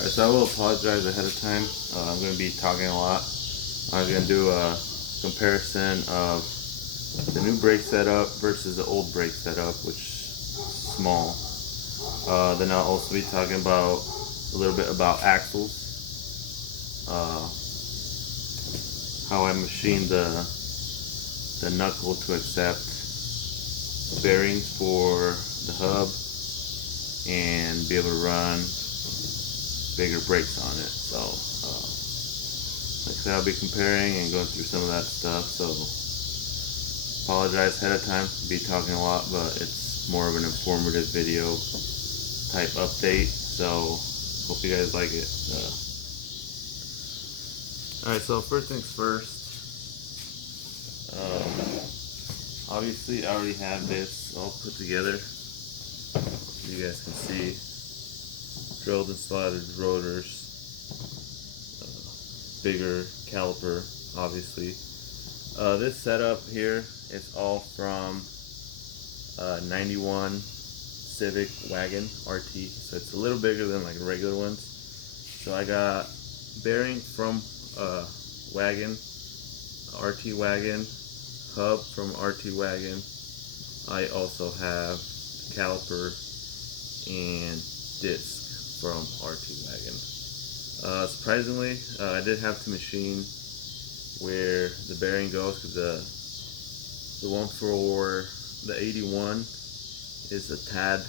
Alright, so I will apologize ahead of time. I'm going to be talking a lot. I'm going to do a comparison of the new brake setup versus the old brake setup, which is small. Then I'll also be talking about a little bit about axles, how I machined the knuckle to accept bearings for the hub and be able to run bigger brakes on it. So like I said, I'll be comparing and going through some of that stuff. So apologize ahead of time, be talking a lot, but it's more of an informative video type update. So hope you guys like it. Alright, so first things first. Obviously, I already have this all put together. You guys can see drilled and slotted rotors, bigger caliper, obviously. This setup here is all from 91 Civic wagon RT, so it's a little bigger than like regular ones. So I got bearing from wagon, RT wagon, hub from RT wagon. I also have caliper and disc from RT wagon. Surprisingly, I did have to machine where the bearing goes, because the one for the 81 is a tad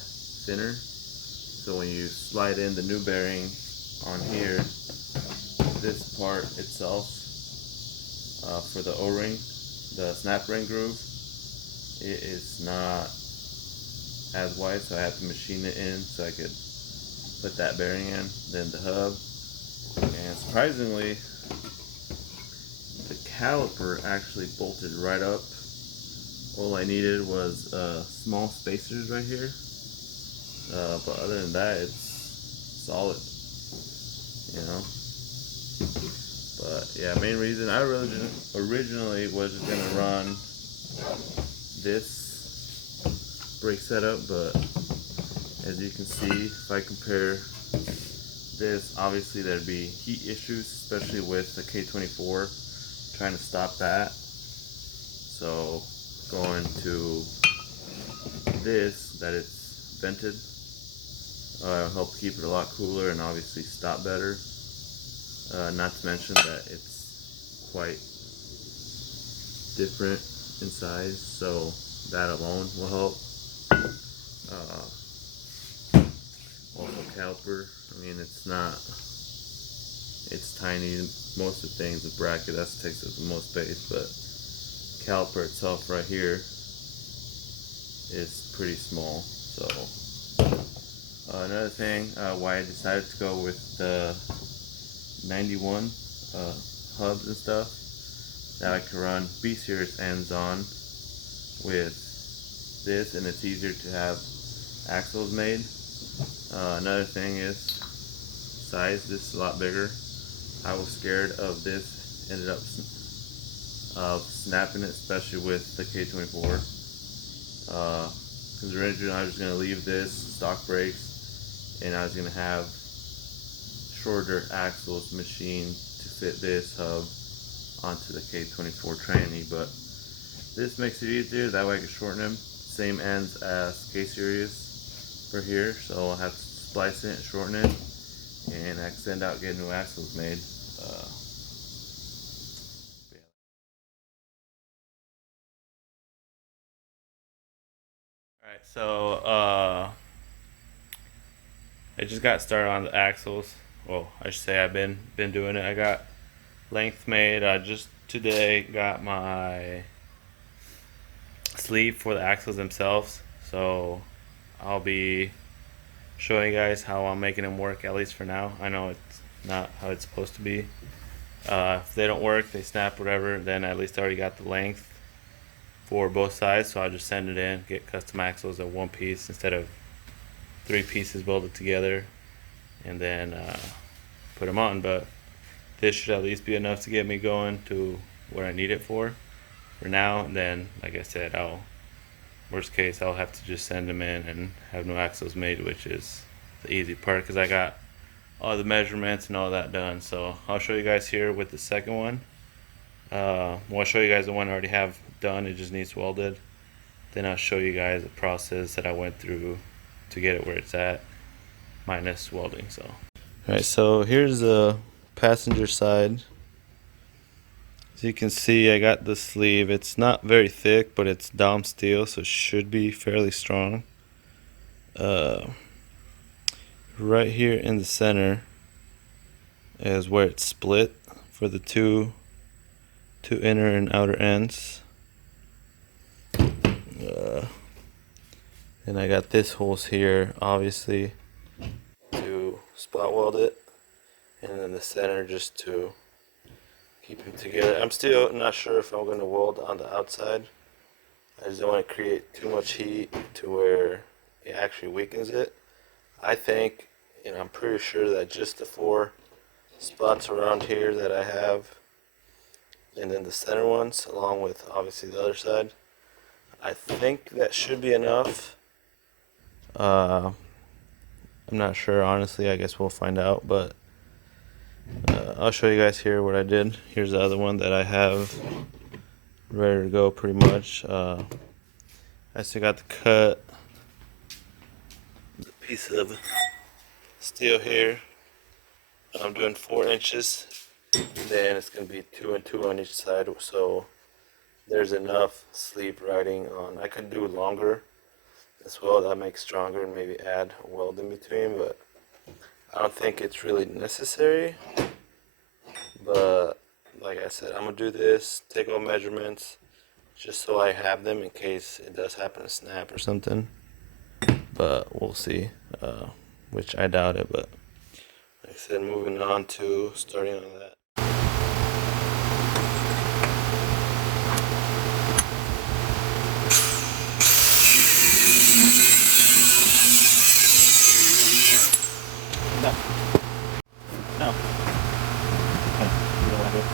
thinner. So when you slide in the new bearing on here, this part itself for the O-ring, the snap ring groove, it is not as wide, so I had to machine it in so I could put that bearing in. Then the hub, and surprisingly, the caliper actually bolted right up. All I needed was small spacers right here, but other than that, it's solid, you know. But yeah, main reason I originally was just gonna run this brake setup, but as you can see, if I compare this, obviously there'd be heat issues, especially with the K24, trying to stop that. So going to this, that it's vented, help keep it a lot cooler and obviously stop better. Not to mention that it's quite different in size, so that alone will help. Also caliper, I mean, it's tiny. Most of the things, the bracket, that takes up the most space, but caliper itself right here is pretty small. So another thing why I decided to go with the 91 hubs and stuff, that I can run B-series ends on with this, and it's easier to have axles made. Another thing is size. This is a lot bigger. I was scared of this, ended up snapping it, especially with the K24, because originally I was going to leave this stock brakes and I was going to have shorter axles machined to fit this hub onto the K24 tranny, but this makes it easier. That way I can shorten them. Same ends as K-series for here, so I'll have to splice it and shorten it, and I can send out, get new axles made. Alright, so I just got started on the axles. Well, I should say I've been doing it. I got length made. I just today got my sleeve for the axles themselves, so I'll be showing you guys how I'm making them work, at least for now. I know it's not how it's supposed to be. If they don't work, they snap, whatever, then at least I already got the length for both sides, so I'll just send it in, get custom axles at one piece instead of 3 pieces welded together, and then put them on. But this should at least be enough to get me going to where I need it for now. And then, like I said, worst case, I'll have to just send them in and have new axles made, which is the easy part, because I got all the measurements and all that done. So I'll show you guys here with the second one. Well, I'll show you guys the one I already have done. It just needs welded. Then I'll show you guys the process that I went through to get it where it's at, minus welding. So, all right. So here's the passenger side. As you can see, I got the sleeve. It's not very thick, but it's dom steel, so it should be fairly strong. Right here in the center is where it's split for the two inner and outer ends. And I got this holes here, obviously, to spot weld it, and then the center just to keep them together. I'm still not sure if I'm going to weld on the outside. I just don't want to create too much heat to where it actually weakens it. I think, and I'm pretty sure that just the 4 spots around here that I have, and then the center ones, along with obviously the other side, I think that should be enough. I'm not sure, honestly. I guess we'll find out, but I'll show you guys here what I did. Here's the other one that I have ready to go pretty much. I still got to cut the piece of steel here. I'm doing 4 inches, then it's going to be 2 and 2 on each side, so there's enough sleeve riding on. I could do longer as well, that makes stronger, and maybe add a weld in between, but I don't think it's really necessary. But like I said, I'm gonna do this, take all measurements, just so I have them in case it does happen to snap or something. But we'll see, which I doubt it. But like I said, moving on to starting on that. No. Okay. You don't want to do it.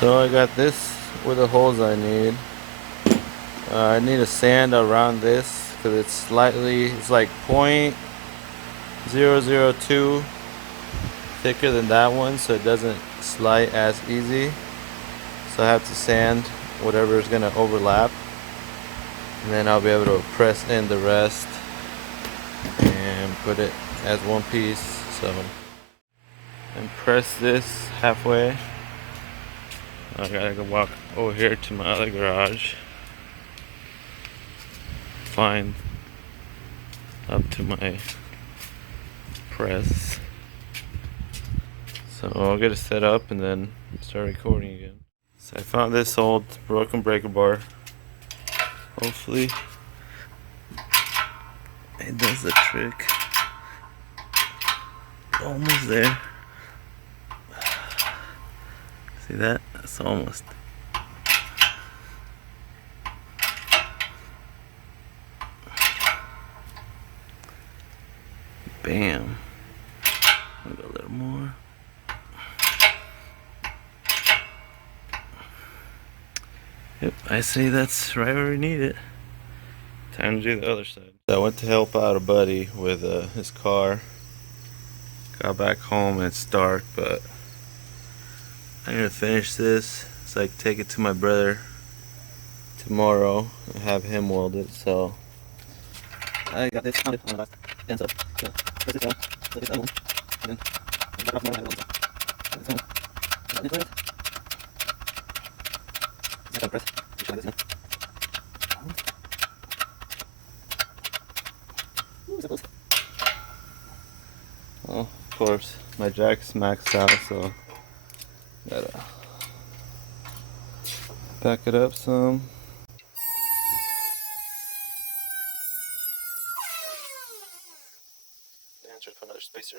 So I got this with the holes I need. I need a sand around this because it's like 0.002 thicker than that one, so it doesn't slide as easy. So I have to sand whatever is going to overlap, and then I'll be able to press in the rest and put it as one piece. So, and press this halfway. I gotta go walk over here to my other garage, find up to my press. So I'll get it set up and then start recording again. So I found this old broken breaker bar. Hopefully it does the trick. Almost there. See that? That's almost. Bam. I'll go a little more. Yep, I say that's right where we need it. Time to do the other side. I went to help out a buddy with his car. Got back home and it's dark, but I'm gonna finish this So I can take it to my brother tomorrow and have him weld it. So I got this mounted on the back ends up. So press it down, so this other one, and then right off more I have it on. This one, this one. This one press. Just like this, Ooh, so close. Well, of course, my jack's maxed out, so gotta back it up some. And try to put another spacer.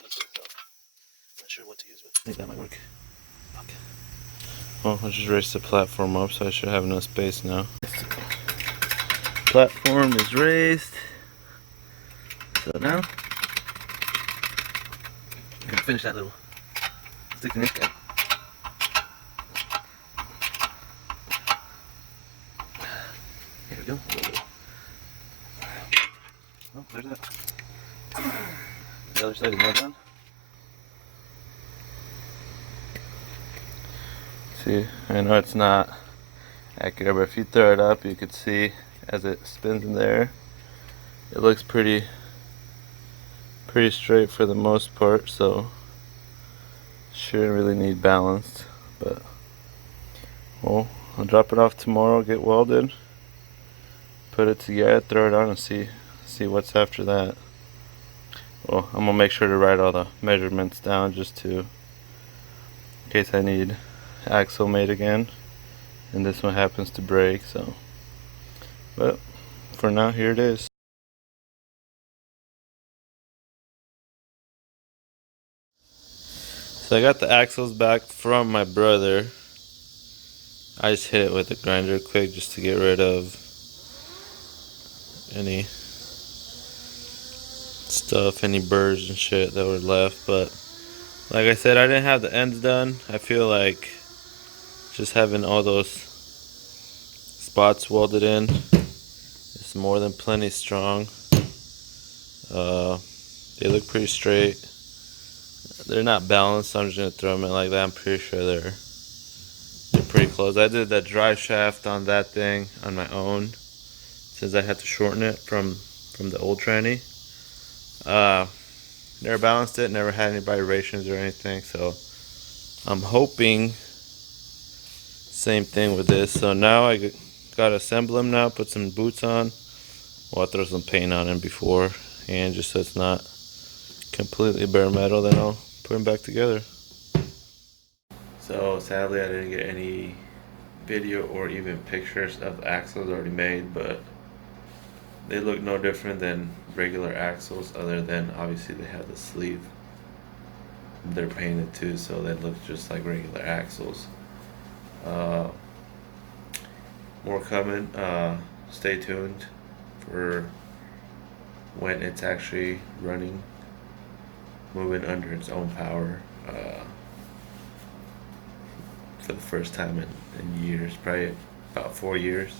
Not sure what to use, but I think that might work. Fuck. Well, I just raised the platform up, so I should have enough space now. Platform is raised. So now, I'm gonna finish that little 16-inch guy. Here we go. Oh, there's that. The other side is not done. See, I know it's not accurate, but if you throw it up, you could see as it spins in there, it looks pretty straight for the most part, so shouldn't really need balanced. But well, I'll drop it off tomorrow, get welded, put it together, throw it on, and see what's after that. Well, I'm gonna make sure to write all the measurements down just to, in case I need axle made again and this one happens to break. So, but for now, here it is. So I got the axles back from my brother. I just hit it with a grinder quick just to get rid of any stuff, any burrs and shit that were left. But like I said, I didn't have the ends done. I feel like just having all those spots welded in is more than plenty strong. They look pretty straight. They're not balanced, so I'm just gonna throw them in like that. I'm pretty sure they're pretty close. I did that drive shaft on that thing on my own since I had to shorten it from the old tranny. Never balanced it, never had any vibrations or anything, so I'm hoping same thing with this. So now I gotta assemble them now, put some boots on. Well, I'll throw some paint on them before, and just so it's not completely bare metal, then I'll put them back together. So sadly I didn't get any video or even pictures of the axles already made, but they look no different than regular axles, other than obviously they have the sleeve. They're painted too, so they look just like regular axles. More coming. Stay tuned for when it's actually running, moving under its own power. For the first time in years, probably about 4 years.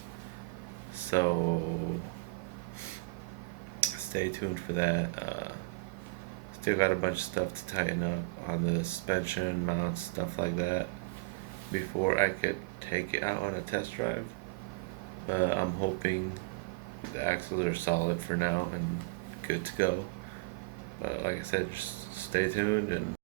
So stay tuned for that. Still got a bunch of stuff to tighten up on the suspension, mounts, stuff like that before I could take it out on a test drive. But I'm hoping the axles are solid for now and good to go. But like I said, just stay tuned and